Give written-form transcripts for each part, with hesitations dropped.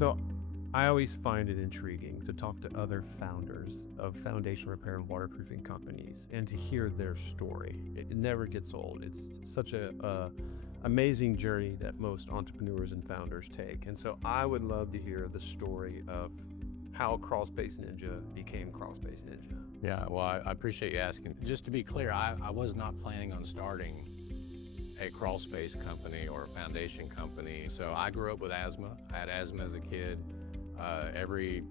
So I always find it intriguing to talk to other founders of foundation repair and waterproofing companies and to hear their story. It never gets old. It's such a amazing journey that most entrepreneurs and founders take. And so I would love to hear the story of how Crawl Space Ninja became Crawl Space Ninja. Yeah, well, I appreciate you asking. Just to be clear, I was not planning on starting a crawl space company or a foundation company. So I grew up with asthma. I had asthma as a kid. Every,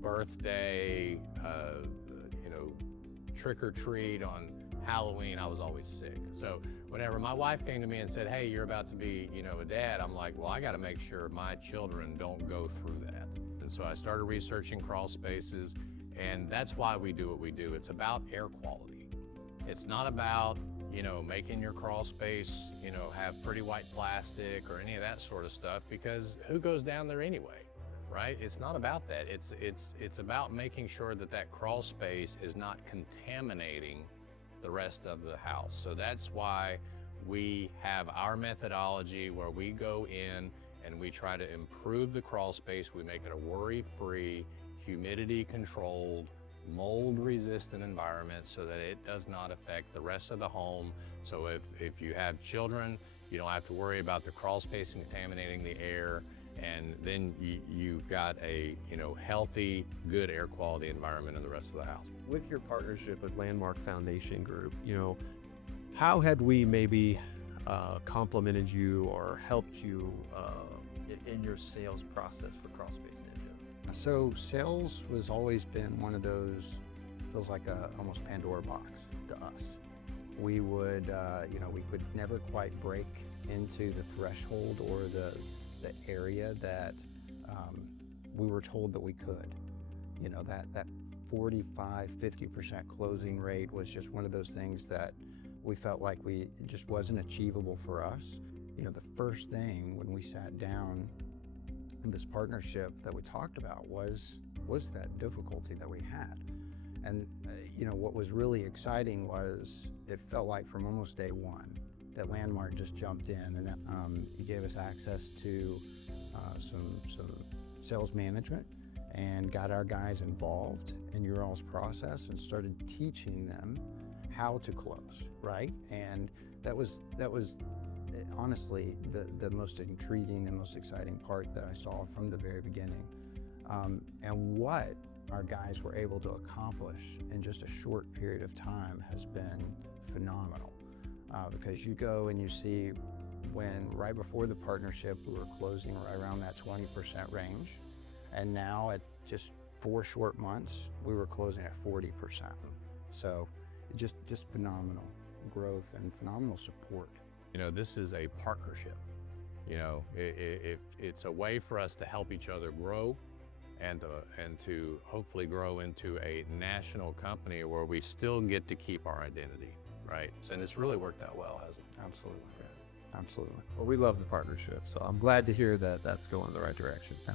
birthday, trick or treat on Halloween, I was always sick. So whenever my wife came to me and said, hey, you're about to be, a dad, I'm like, well, I got to make sure my children don't go through that. And so I started researching crawl spaces, and that's why we do what we do. It's about air quality. It's not about making your crawl space, have pretty white plastic or any of that sort of stuff, because who goes down there anyway, right? It's not about that. It's about making sure that crawl space is not contaminating the rest of the house. So that's why we have our methodology where we go in and we try to improve the crawl space. We make it a worry-free, humidity-controlled, mold-resistant environment so that it does not affect the rest of the home. So if you have children, you don't have to worry about the crawl space contaminating the air, and then you've got a healthy, good air quality environment in the rest of the house. With your partnership with Landmark Foundation Group, how had we maybe complimented you or helped you in your sales process for Crawl Space Ninja? So sales was always been one of those, feels like almost Pandora box to us. We would, we could never quite break into the threshold or the area that we were told that we could. That 45, 50% closing rate was just one of those things that we felt like it just wasn't achievable for us. The first thing when we sat down in this partnership that we talked about was that difficulty that we had. And what was really exciting was it felt like from almost day one that Landmark just jumped in, and that he gave us access to some sales management and got our guys involved in your all's process and started teaching them how to close, right? And that was honestly the most intriguing and most exciting part that I saw from the very beginning. And what our guys were able to accomplish in just a short period of time has been phenomenal. Because you go and you see when right before the partnership we were closing right around that 20% range, and now at just 4 short months we were closing at 40%. So just phenomenal growth and phenomenal support. This is a partnership. It's a way for us to help each other grow and to hopefully grow into a national company where we still get to keep our identity, right? And it's really worked out well, hasn't it? Absolutely, yeah. Absolutely. Well, we love the partnership, so I'm glad to hear that that's going in the right direction. Yeah.